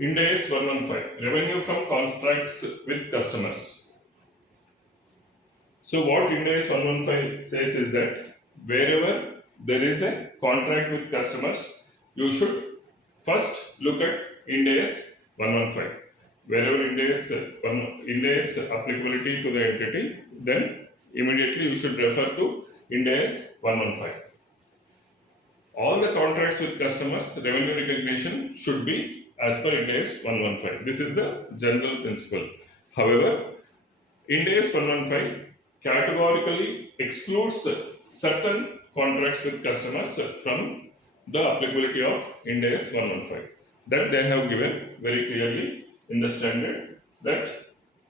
IND AS 115 Revenue from contracts with customers. So, what IND AS 115 says is that wherever there is a contract with customers, you should first look at IND AS 115. Wherever IND AS applicability to the entity, then immediately you should refer to IND AS 115. All the contracts with customers, revenue recognition should be as per IND AS 115. This is the general principle. However, IND AS 115 categorically excludes certain contracts with customers from the applicability of IND AS 115. That they have given very clearly in the standard that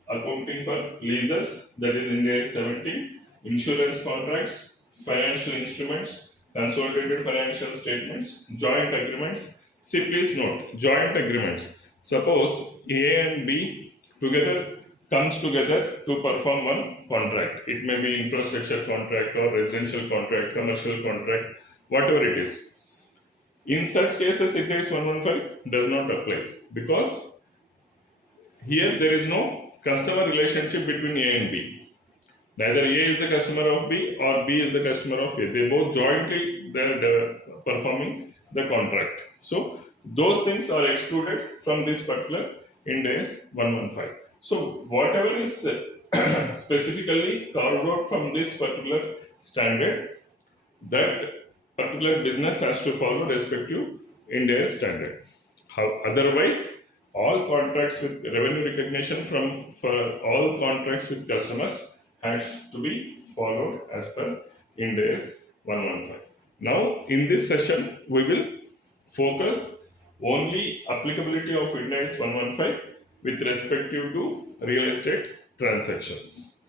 accounting for leases, that is IND AS 17, insurance contracts, financial instruments, consolidated financial statements, joint agreements. See, please note, joint agreements. Suppose A and B together comes together to perform one contract. It may be infrastructure contract or residential contract, commercial contract, whatever it is. In such cases, IND AS 115 does not apply because here there is no customer relationship between A and B. Neither A is the customer of B or B is the customer of A. They both jointly they're performing the contract. So those things are excluded from this particular IND AS 115. So whatever is specifically carved out from this particular standard, that particular business has to follow respective IND AS standard. Otherwise, all contracts with revenue recognition from for all contracts with customers has to be followed as per IND AS 115. Now, in this session, we will focus only applicability of IND AS 115 with respect to real estate transactions.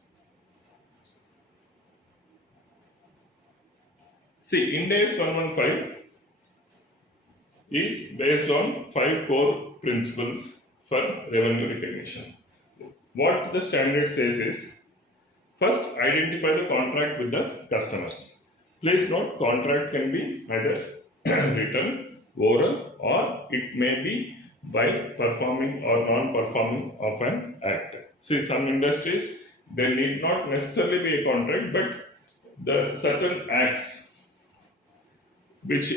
See, IND AS 115 is based on 5 core principles for revenue recognition. What the standard says is, first, identify the contract with the customers. Please note, contract can be either written, oral, or it may be by performing or non-performing of an act. See, some industries, there need not necessarily be a contract, but the certain acts which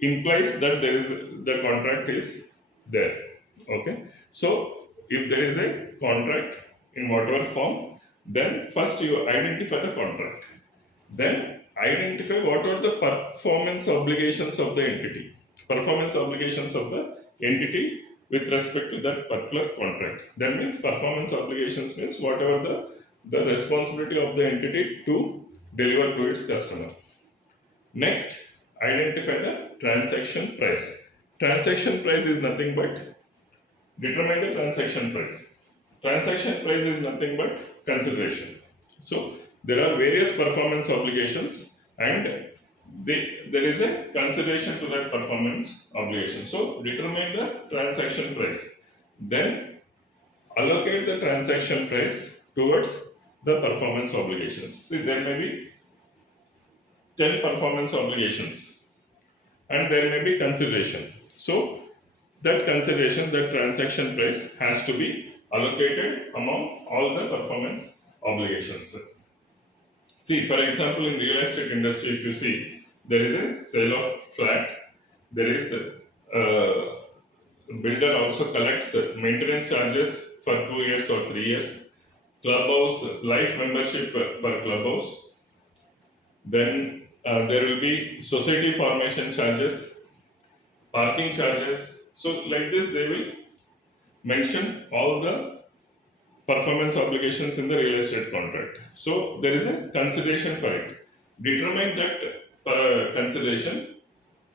implies that there is the contract is there. Okay, so if there is a contract in whatever form, then first you identify the contract, then identify what are the performance obligations of the entity, with respect to that particular contract. That means performance obligations means whatever the responsibility of the entity to deliver to its customer. Next, identify the transaction price. Transaction price is nothing but determine the transaction price. Transaction price is nothing but consideration. So there are various performance obligations and there is a consideration to that performance obligation. So determine the transaction price. Then allocate the transaction price towards the performance obligations. See, there may be 10 performance obligations and there may be consideration. So that consideration, that transaction price has to be allocated among all the performance obligations. See, for example, in real estate industry, if you see, there is a sale of flat, there is a builder also collects maintenance charges for 2 years or 3 years, clubhouse, life membership for clubhouse, then there will be society formation charges, parking charges. So like this, they will mention all the performance obligations in the real estate contract. So there is a consideration for it. Determine that consideration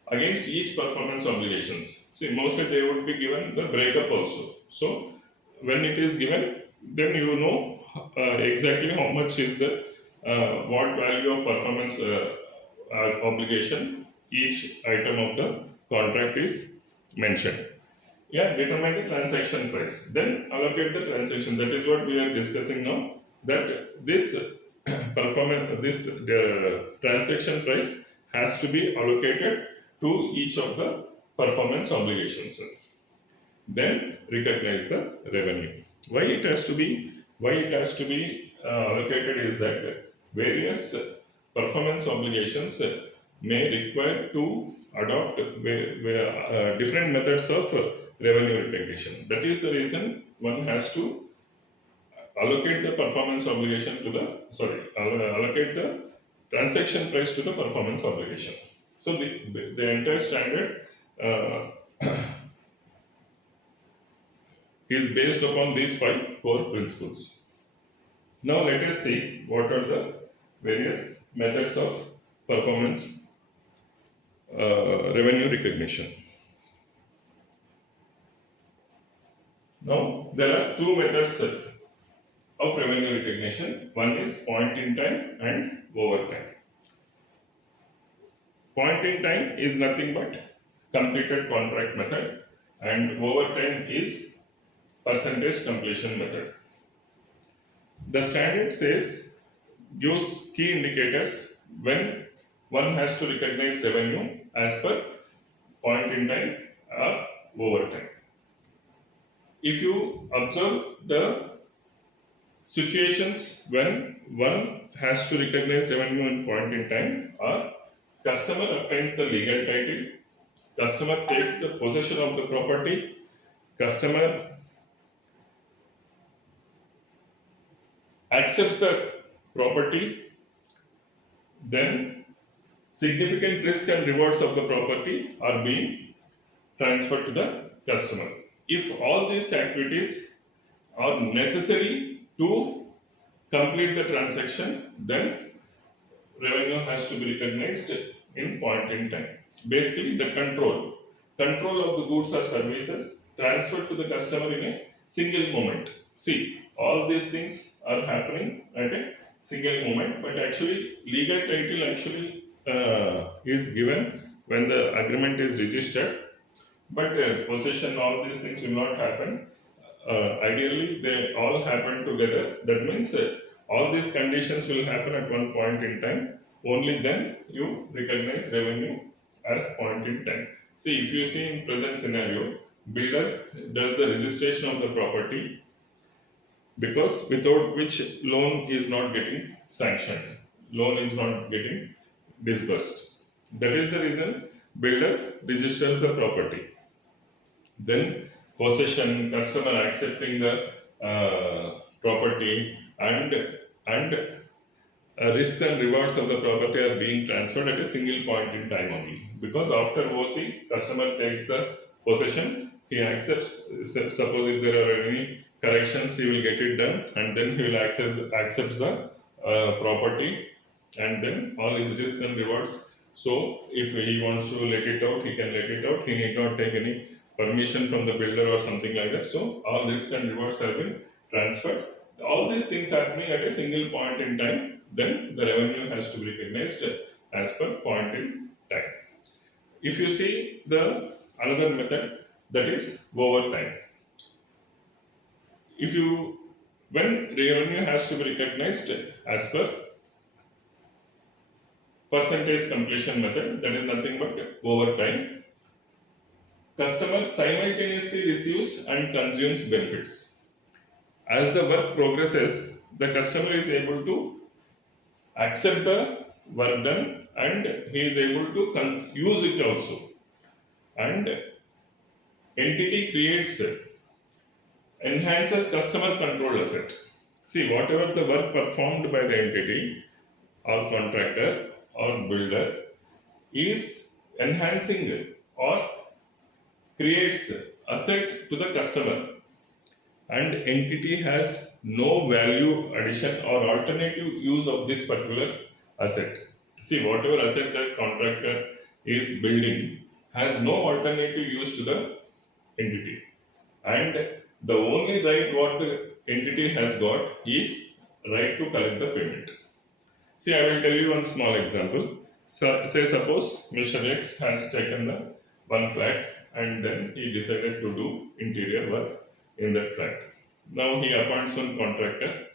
against each performance obligations. See, mostly they would be given the breakup also. So when it is given, then you know exactly how much is the what value of performance obligation each item of the contract is mentioned. Yeah, determine the transaction price. Then allocate the transaction. That is what we are discussing now. That this transaction price has to be allocated to each of the performance obligations. then recognize the revenue. Why it has to be allocated is that various performance obligations may require to adopt different methods of revenue recognition. That is the reason one has to allocate the performance obligation to the allocate the transaction price to the performance obligation. So the entire standard uh, is based upon these five core principles. Now let us see what are the various methods of performance revenue recognition. Now there are two methods of revenue recognition. One is point in time and over time. Point in time is nothing but completed contract method, and over time is percentage completion method. The standard says gives key indicators when one has to recognize revenue as per point in time or over time. If you observe the situations when one has to recognize revenue in point in time, or customer obtains the legal title, customer takes the possession of the property, customer accepts the property, then significant risk and rewards of the property are being transferred to the customer. If all these activities are necessary to complete the transaction, then revenue has to be recognized in point in time. Basically, the control of the goods or services transferred to the customer in a single moment. See, all these things are happening at a single moment, but actually, legal title actually is given when the agreement is registered. But possession, all these things will not happen. Ideally, they all happen together. That means all these conditions will happen at one point in time. Only then you recognize revenue as point in time. See, if you see in present scenario, builder does the registration of the property, because without which loan is not getting sanctioned, loan is not getting disbursed. That is the reason builder registers the property. Then possession, customer accepting the property, and risks and rewards of the property are being transferred at a single point in time only. Because after OC, customer takes the possession, he accepts. Suppose if there are any corrections, he will get it done, and then he will accepts the property, and then all his risks and rewards. So if he wants to let it out, he can let it out. He need not take any permission from the builder or something like that. So all risks and rewards have been transferred. All these things happening at a single point in time, then the revenue has to be recognized as per point in time. If you see the another method, that is over time. If you When revenue has to be recognized as per percentage completion method, that is nothing but over time. Customer simultaneously receives and consumes benefits. As the work progresses, the customer is able to accept the work done, and he is able to use it also. And entity creates, enhances customer control asset. See, whatever the work performed by the entity or contractor or builder is enhancing or creates asset to the customer, and entity has no value addition or alternative use of this particular asset. See, whatever asset the contractor is building has no alternative use to the entity, and the only right what the entity has got is right to collect the payment. See, I will tell you one small example. So, say suppose Mr. X has taken the one flat, and then he decided to do interior work in that flat. Now he appoints one contractor.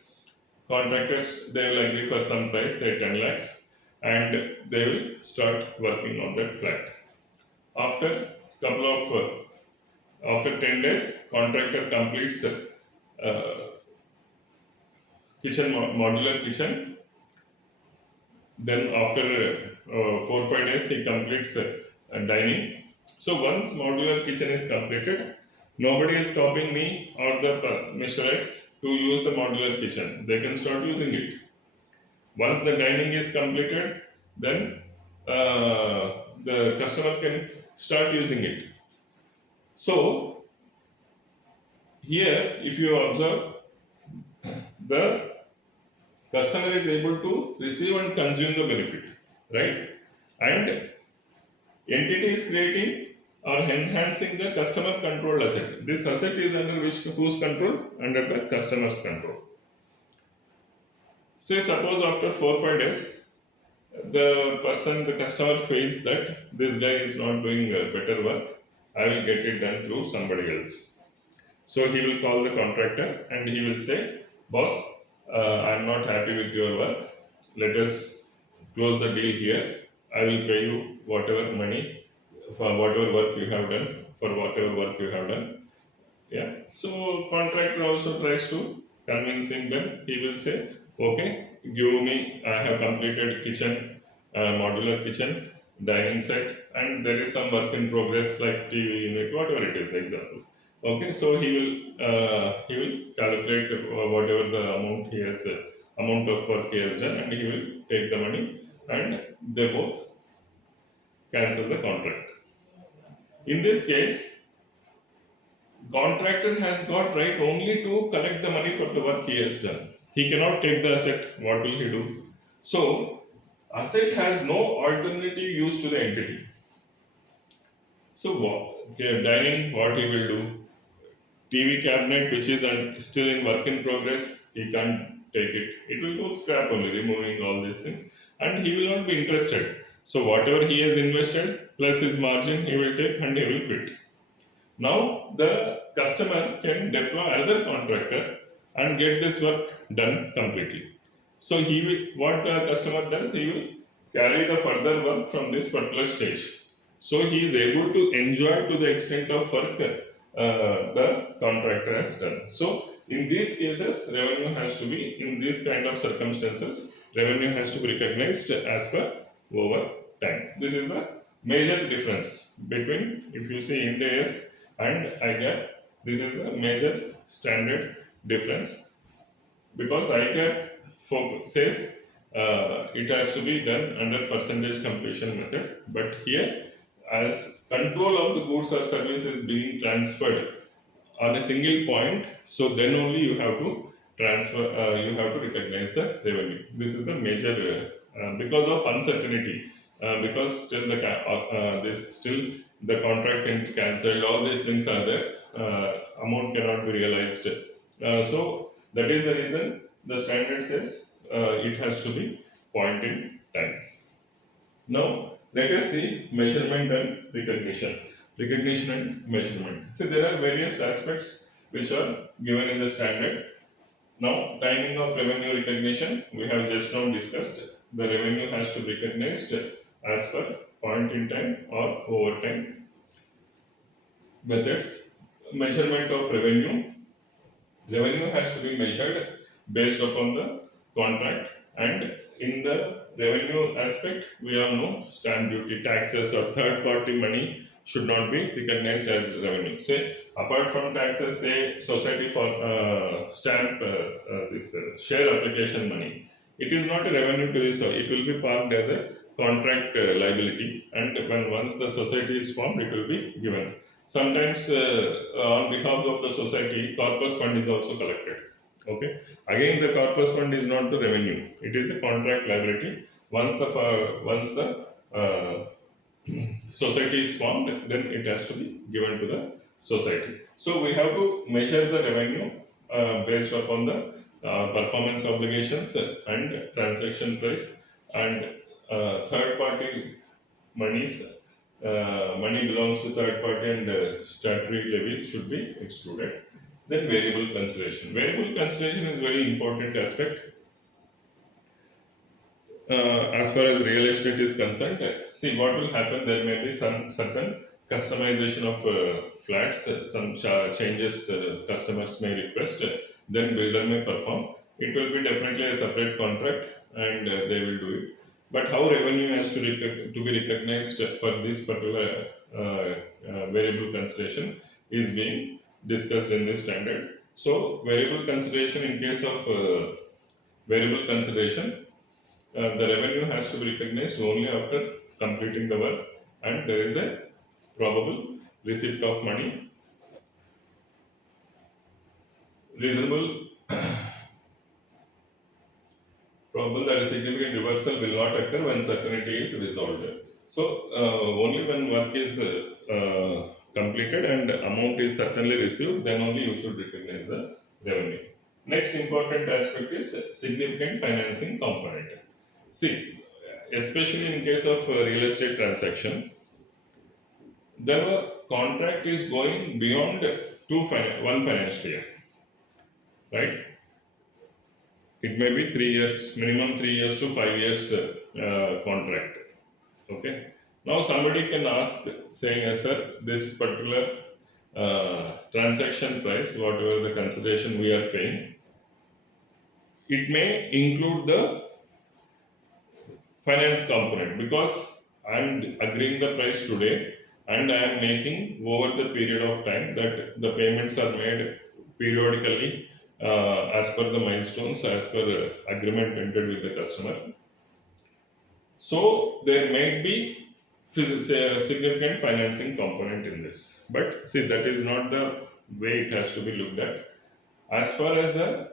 Contractors, they will agree for some price, say 10 lakhs, and they will start working on that flat. After couple of after 10 days, contractor completes modular kitchen. Then after 4 5 days, he completes dining. So once modular kitchen is completed, nobody is stopping me or the Mr. X to use the modular kitchen. They can start using it. Once the dining is completed, then the customer can start using it. So here, if you observe, the customer is able to receive and consume the benefit, right? And entity is creating or enhancing the customer controlled asset. This asset is under whose control? Under the customer's control. Say suppose after 4 5 days, the customer feels that this guy is not doing better work. I will get it done through somebody else. So he will call the contractor and he will say, boss, I am not happy with your work. Let us close the deal here. I will pay you whatever money for whatever work you have done, for whatever work you have done. Yeah. So contractor also tries to convince him. Then he will say, okay, give me. I have completed kitchen, modular kitchen, dining set, and there is some work in progress like TV unit, whatever it is. Example. Okay. So he will calculate whatever the amount he has amount of work he has done, and he will take the money, and they both cancel the contract. In this case, contractor has got right only to collect the money for the work he has done. He cannot take the asset. What will he do? So, asset has no alternative use to the entity. So, dining, what he will do? TV cabinet, which is still in work in progress, he can't take it. It will go scrap only, removing all these things, and he will not be interested. So, whatever he has invested plus his margin, he will take and he will quit. Now the customer can deploy another contractor and get this work done completely. So what the customer does, he will carry the further work from this particular stage. So he is able to enjoy to the extent of work the contractor has done. So in these cases, revenue has to be, in these kind of circumstances, revenue has to be recognized as per over time. This is the major difference between, if you see IND AS and IGAP, this is a major standard difference, because IGAP says it has to be done under percentage completion method, but here, as control of the goods or service is being transferred on a single point, so then only you have to transfer, you have to recognize the revenue. This is the major because of uncertainty, because still the contract can be cancelled, all these things are there, amount cannot be realized. So that is the reason the standard says it has to be point in time. Now let us see measurement and recognition. Recognition and measurement. See, there are various aspects which are given in the standard. Now, timing of revenue recognition, we have just now discussed. The revenue has to be recognized as per point in time or over time. Methods. Measurement of revenue. Revenue has to be measured based upon the contract, and in the revenue aspect, we have no stamp duty, taxes, or third party money should not be recognized as revenue. Say, apart from taxes, say society for stamp this share application money, it is not a revenue to this, it will be parked as a contract liability, and when once the society is formed, it will be given. Sometimes, on behalf of the society, corpus fund is also collected. Okay. Again, the corpus fund is not the revenue; it is a contract liability. Once the society is formed, then it has to be given to the society. So we have to measure the revenue based upon the performance obligations and transaction price, and third party monies. Money belongs to third party, and statutory levies should be excluded. Then variable consideration. Variable consideration is very important aspect as far as real estate is concerned. See what will happen. There may be some certain customization of flats, some changes customers may request, then builder may perform. It will be definitely a separate contract, and they will do it. But how revenue has to be recognized for this particular variable consideration is being discussed in this standard. So variable consideration, in case of variable consideration, the revenue has to be recognized only after completing the work, and there is a probable receipt of money. Reasonable, probable that a significant reversal will not occur when certainty is resolved. So only when work is completed and amount is certainly received, then only you should recognize the revenue. Next important aspect is significant financing component. See, especially in case of real estate transaction, the contract is going beyond one financial year, right? It may be 3 years, minimum 3 years to 5 years contract. Okay. Now somebody can ask, saying, sir, this particular transaction price, whatever the consideration we are paying, it may include the finance component, because I'm agreeing the price today and I am making over the period of time that the payments are made periodically as per the milestones, as per agreement entered with the customer. So there might be a significant financing component in this. But see, that is not the way it has to be looked at. As far as the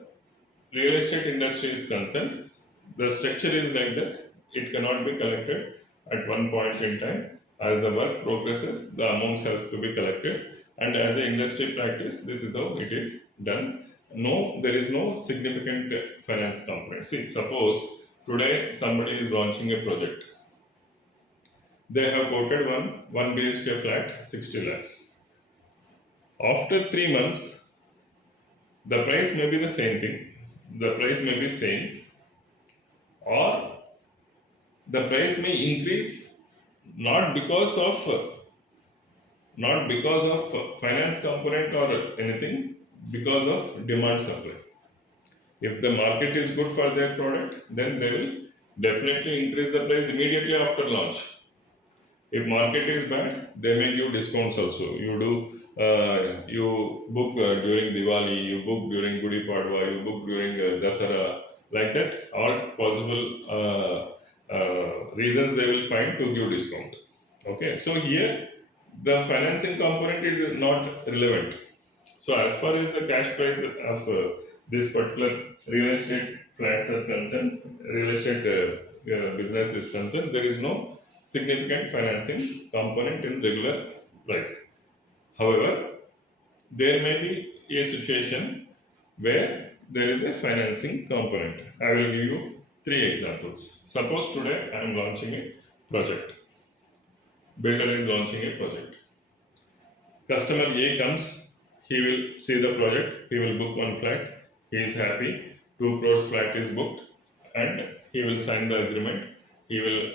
real estate industry is concerned, the structure is like that. It cannot be collected at one point in time. As the work progresses, the amounts have to be collected. And as an industry practice, this is how it is done. No, there is no significant finance component. See, suppose today somebody is launching a project. They have quoted one BHK flat 60 lakhs. After 3 months, the price may be the same thing. The price may be same, or the price may increase, not because of finance component or anything, because of demand supply. If the market is good for their product, then they will definitely increase the price immediately after launch. If market is bad, they may give discounts also. You book during Diwali, you book during Gudi Padwa, you book during Dasara, like that. All possible reasons they will find to give discount. Okay, so here the financing component is not relevant. So as far as the cash price of this particular real estate flats are concerned, real estate business is concerned, there is no significant financing component in regular price. However, there may be a situation where there is a financing component. I will give you 3 examples. Suppose today I am launching a project. Builder is launching a project. Customer A comes, he will see the project, he will book one flat, he is happy, 2 crores flat is booked, and he will sign the agreement. He will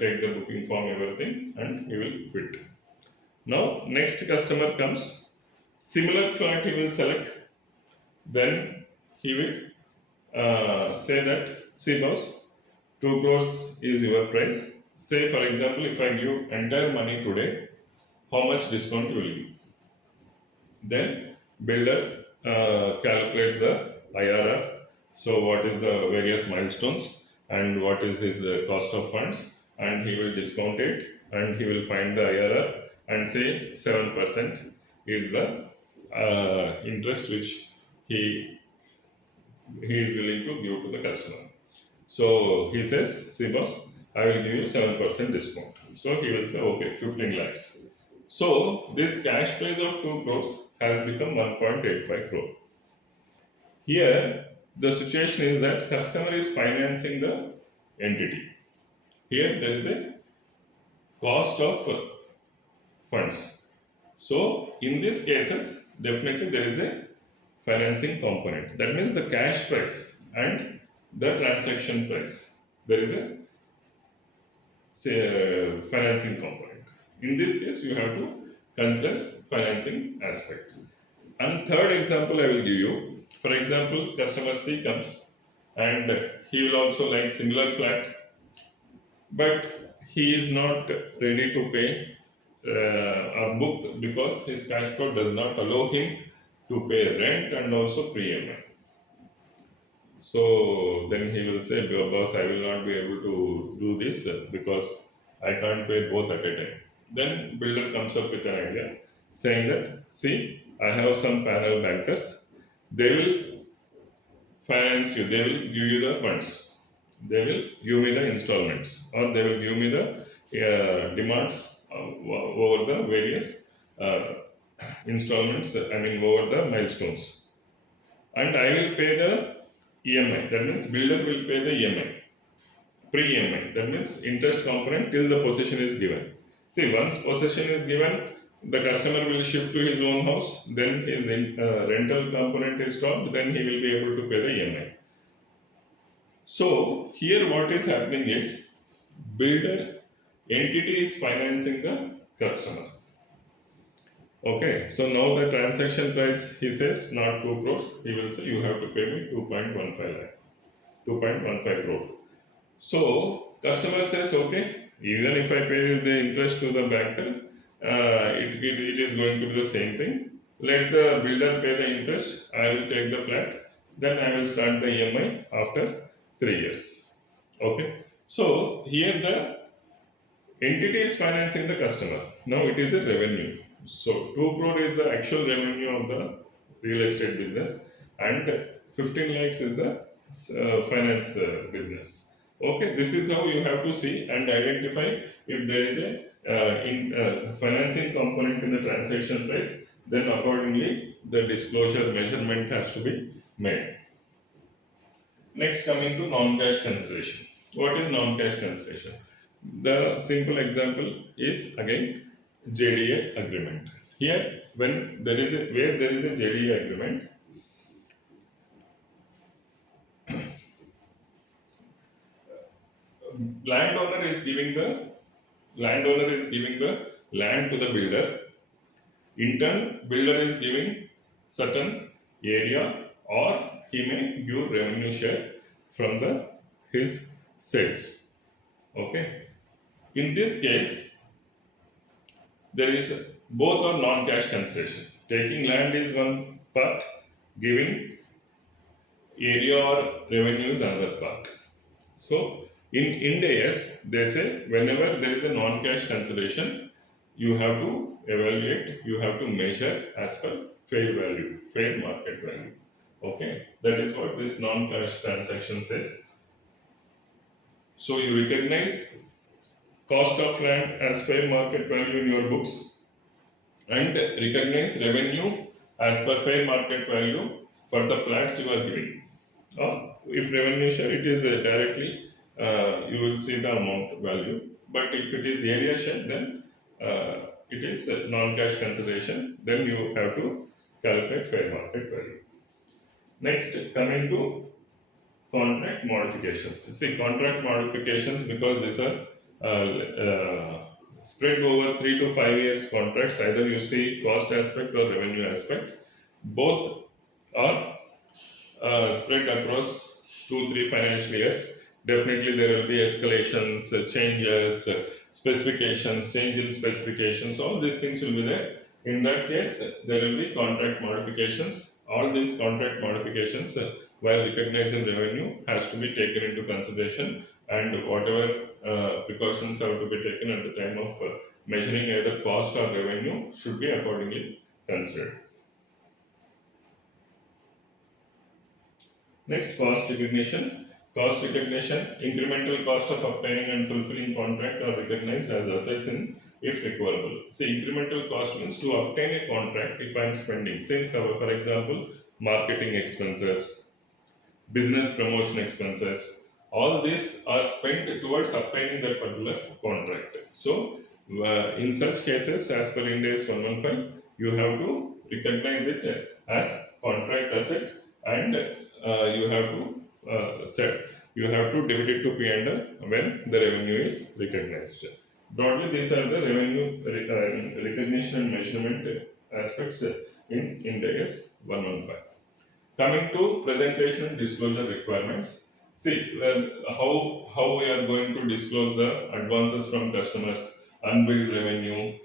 take the booking form, everything, and he will quit. Now, next customer comes, similar flat he will select, then he will say that, see boss, 2 crores is your price. Say, for example, if I give entire money today, how much discount you will give? Then builder calculates the IRR. So what is the various milestones and what is his cost of funds, and he will discount it and he will find the IRR and say 7% is the interest which he is willing to give to the customer. So he says, see boss, I will give you 7% discount. So he will say, okay, 15 lakhs. So this cash price of 2 crores has become 1.85 crore. Here, the situation is that customer is financing the entity. Here, there is a cost of funds. So, in these cases, definitely there is a financing component. That means the cash price and the transaction price. There is a financing component. In this case, you have to consider financing aspect. And third example I will give you. For example, customer C comes and he will also like similar flat, but he is not ready to pay our book because his cash flow does not allow him to pay rent and also pre-EMI. So then he will say, boss, I will not be able to do this because I can't pay both at a time. Then builder comes up with an idea saying that, see, I have some panel bankers. They will finance you. They will give you the funds. They will give me the installments, or they will give me the demands over the various installments. I mean, over the milestones, and I will pay the EMI. That means builder will pay the EMI, pre-EMI. That means interest component till the possession is given. See, once possession is given, the customer will shift to his own house. Then his rental component is stopped. Then he will be able to pay the EMI. So here, what is happening is builder entity is financing the customer. Okay, so now the transaction price, he says not 2 crores, he will say you have to pay me 2.15 lakh, 2.15 crore. So customer says okay, even if I pay the interest to the banker, it is going to be the same thing. Let the builder pay the interest, I will take the flat, then I will start the EMI after 3 years. Okay, so here the entity is financing the customer. Now it is a revenue. So 2 crore is the actual revenue of the real estate business, and 15 lakhs is the finance business. Okay, this is how you have to see and identify if there is a financing component in the transaction price. Then accordingly, the disclosure measurement has to be made. Next, coming to non-cash consideration. What is non-cash consideration? The simple example is again JDA agreement. Here, when there is a where there is a JDA agreement, landowner is giving the land to the builder. In turn, builder is giving certain area, or he may give revenue share from the his sales. Okay. In this case, there is both are non-cash consideration. Taking land is one part, giving area or revenue is another part. So in IND AS, they say whenever there is a non-cash consideration, you have to evaluate, you have to measure as per fair value, fair market value. Okay, that is what this non-cash transaction says. So you recognize cost of land as fair market value in your books, and recognize revenue as per fair market value for the flats you are giving. Or if revenue share, it is directly you will see the amount value. But if it is area share, then it is non-cash consideration. Then you have to calculate fair market value. Next, coming to contract modifications. See, contract modifications, because these are spread over 3 to 5 years contracts. Either you see cost aspect or revenue aspect. Both are spread across 2 3 financial years. Definitely, there will be escalations, changes, specifications, change in specifications. All these things will be there. In that case, there will be contract modifications. All these contract modifications, while recognizing revenue, has to be taken into consideration, and whatever precautions have to be taken at the time of measuring either cost or revenue should be accordingly considered. Next, cost recognition. Cost recognition, incremental cost of obtaining and fulfilling contract are recognized as assets in if recoverable. See, incremental cost means to obtain a contract if I am spending, since our, for example, marketing expenses, business promotion expenses, all these are spent towards obtaining that particular contract. So, in such cases, as per IND AS 115, you have to recognize it as contract asset, and you have to set you have to debit it to P&L when the revenue is recognized. Broadly, these are the revenue recognition and measurement aspects in IND AS 115. Coming to presentation and disclosure requirements, see how we are going to disclose the advances from customers, unbilled revenue,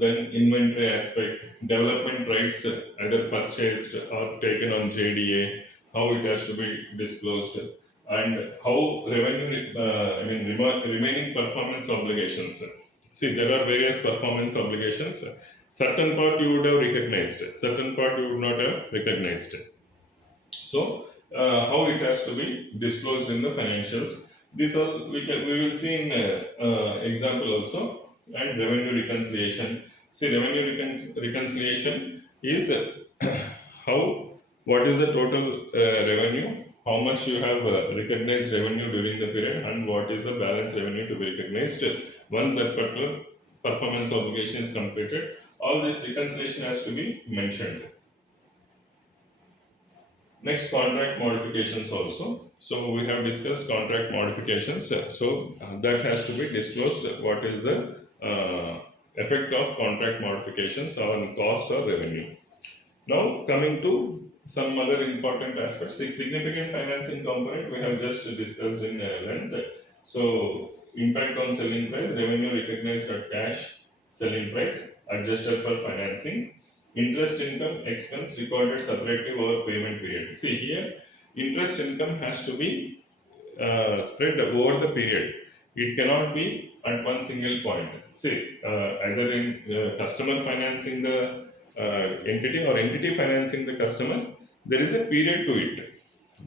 then inventory aspect, development rights either purchased or taken on JDA, how it has to be disclosed, and how revenue, remaining performance obligations. See, there are various performance obligations. Certain part you would have recognized, certain part you would not have recognized. So, how it has to be disclosed in the financials. These are we will see in example also, and revenue reconciliation. See, revenue reconciliation is how what is the total revenue, how much you have recognized revenue during the period, and what is the balance revenue to be recognized once that particular performance obligation is completed. All this reconciliation has to be mentioned. Next, contract modifications also. So we have discussed contract modifications. That has to be disclosed. What is the effect of contract modifications on cost or revenue? Now coming to some other important aspects. Significant financing component we have just discussed in length. So impact on selling price, revenue recognized at cash, selling price adjusted for financing, interest income expense recorded separately over payment period. See here, interest income has to be spread over the period. It cannot be at one single point. See, either in customer financing the entity or entity financing the customer, there is a period to it.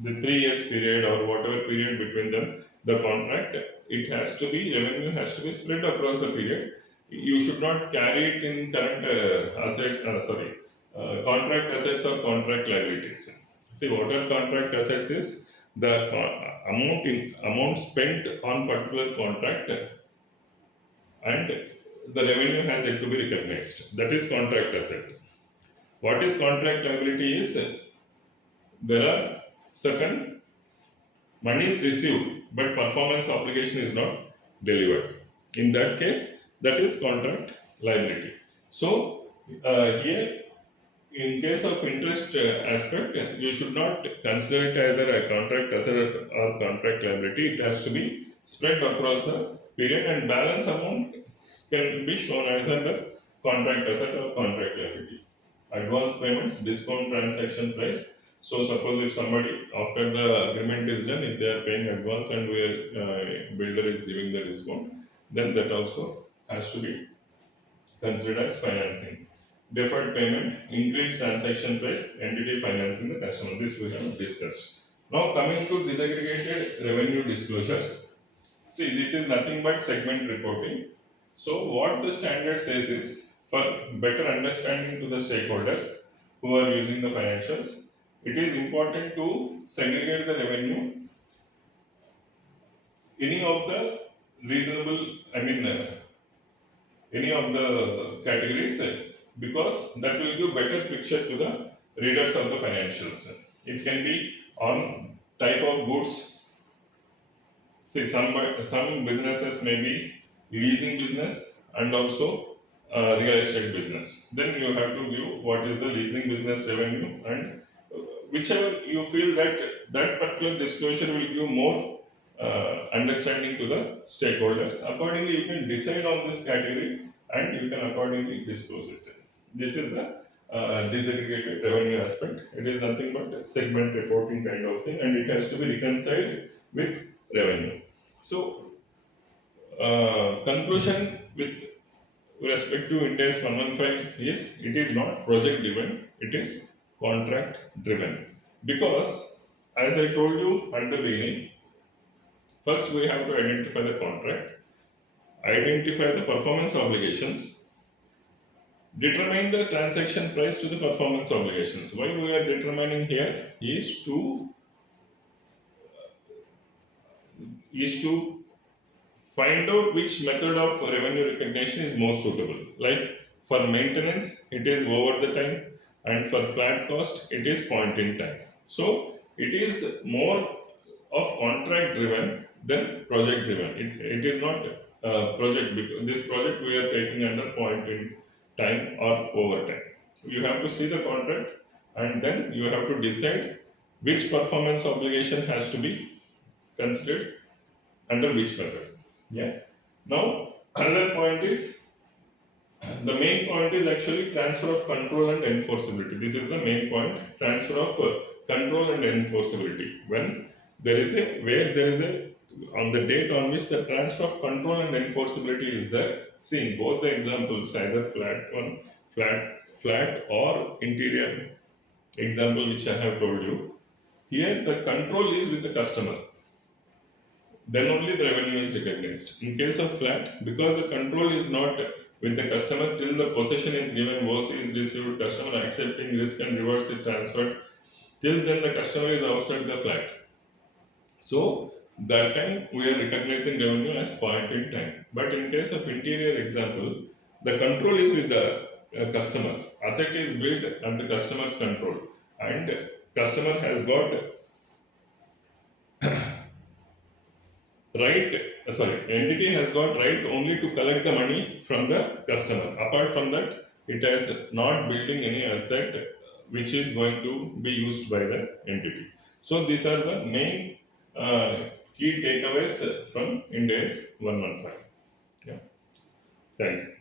The 3 years period or whatever period between the contract, it has to be revenue has to be spread across the period. You should not carry it in current assets. Contract assets or contract liabilities. See, what are contract assets is the amount spent on particular contract, and the revenue has yet to be recognized. That is contract asset. What is contract liability is there are certain money is received but performance obligation is not delivered. In that case, that is contract liability. So here, in case of interest aspect, you should not consider it either a contract asset or contract liability. It has to be spread across the period, and balance amount can be shown as under contract asset or contract liability. Advance payments, discount transaction price. So suppose if somebody after the agreement is done, if they are paying advance and where builder is giving the discount, then that also has to be considered as financing. Deferred payment, increased transaction price, entity financing the customer. This we have discussed. Now coming to disaggregated revenue disclosures. See, this is nothing but segment reporting. So what the standard says is, for better understanding to the stakeholders who are using the financials, it is important to segregate the revenue any of the reasonable, any of the categories, because that will give better picture to the readers of the financials. It can be on type of goods. See, some businesses may be leasing business and also real estate business. Then you have to give what is the leasing business revenue, and whichever you feel that that particular disclosure will give more understanding to the stakeholders. Accordingly, you can decide on this category and you can accordingly disclose it. This is the disaggregated revenue aspect. It is nothing but segment reporting kind of thing, and it has to be reconciled with revenue. So, conclusion with respect to IND AS 115 is it is not project driven, it is contract driven. Because, as I told you at the beginning, first we have to identify the contract, identify the performance obligations, determine the transaction price to the performance obligations. Why we are determining here is to find out which method of revenue recognition is most suitable. Like for maintenance, it is over the time, and for flat cost, it is point in time. So it is more of contract driven than project driven. It is not project, because this project we are taking under point in time or over time. You have to see the contract, and then you have to decide which performance obligation has to be considered under which method. Yeah. Now another point is, the main point is actually transfer of control and enforceability. This is the main point: transfer of control and enforceability. When there is a, where there is a, on the date on which the transfer of control and enforceability is there. See, in both the examples, either flat or interior example which I have told you, here the control is with the customer, then only the revenue is recognized. In case of flat, because the control is not with the customer till the possession is given, OC is received, customer accepting risk and reverse is transferred, till then the customer is outside the flat. So that time we are recognizing revenue as point in time. But in case of interior example, the control is with the customer. Asset is built at the customer's control, and customer has got right, sorry, entity has got right only to collect the money from the customer. Apart from that, it has not building any asset which is going to be used by the entity. So these are the main key takeaways from IND AS 115. Yeah, thank you.